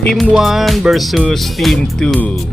Team 1 versus Team 2.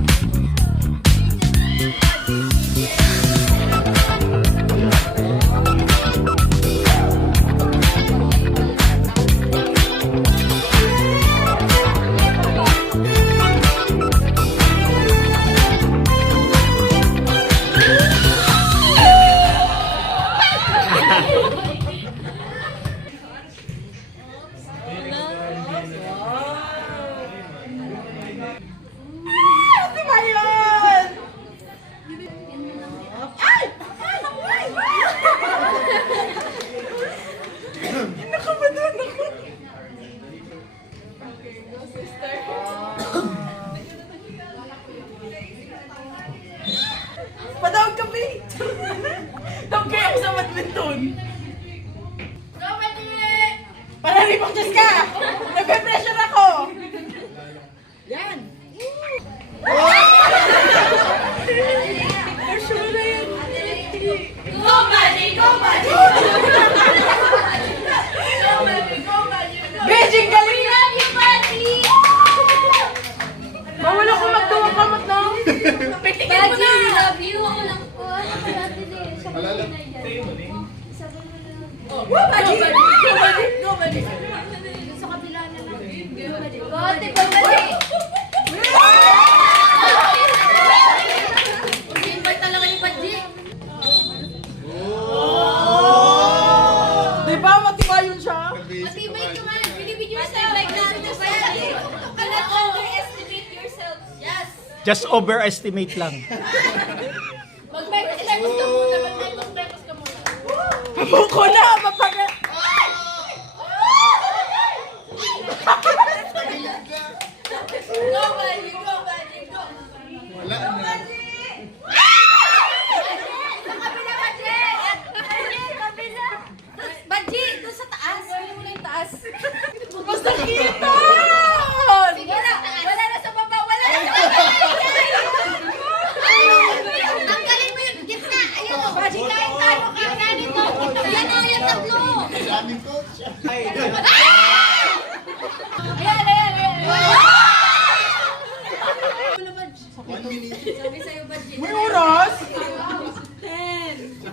Patawag ka, Pi! Tawag kayo ako sa badminton. Go, Badji! Para rin mag-just ka! Nagpe-pressure ako! Yan! Pressure na yan! Go, Badji! Go, Badji! Go, Badji! Go, Badji! Beijing, galing na! Love you, Badji! Bawal ako magduwa kamot, no? Pitikin mo Badji, na! we love you! Ako lang po. Ano ba natin eh? Sabi mo na yan. Sabi mo na. Go, Badji! Go, Badji! Go, Badji! Sa kabila na lang. Go, Badji! Go, ate, go, Badji! Mag-invite talaga ni Badji. Di ba matibay yun siya? Matibay ka man. Believe in yourself. Like that. Badji. Do not underestimate yourself. Yes. Just overestimate lang. Mag-mekos-mekos ka muna. Mag-mekos-mekos ka muna. Buko na! Mapagat! Go, Badji! Go, Badji! Go! Wala na. Sa kabila, Badji! Badji, kabila! Badji, doon sa taas. Wala mo na yung taas. Basta kita! Wala na sa baba. Wala na sa baba. Tanggalin mo yung gitna. Ayun o. Badji, kain tayo. Kakanin to. Yan o, yung tatlo. Daming coach. Ayan, ayan, ayan. Wala, Badji. 1 minute. Sabi sa'yo, Badji. May oras? 10.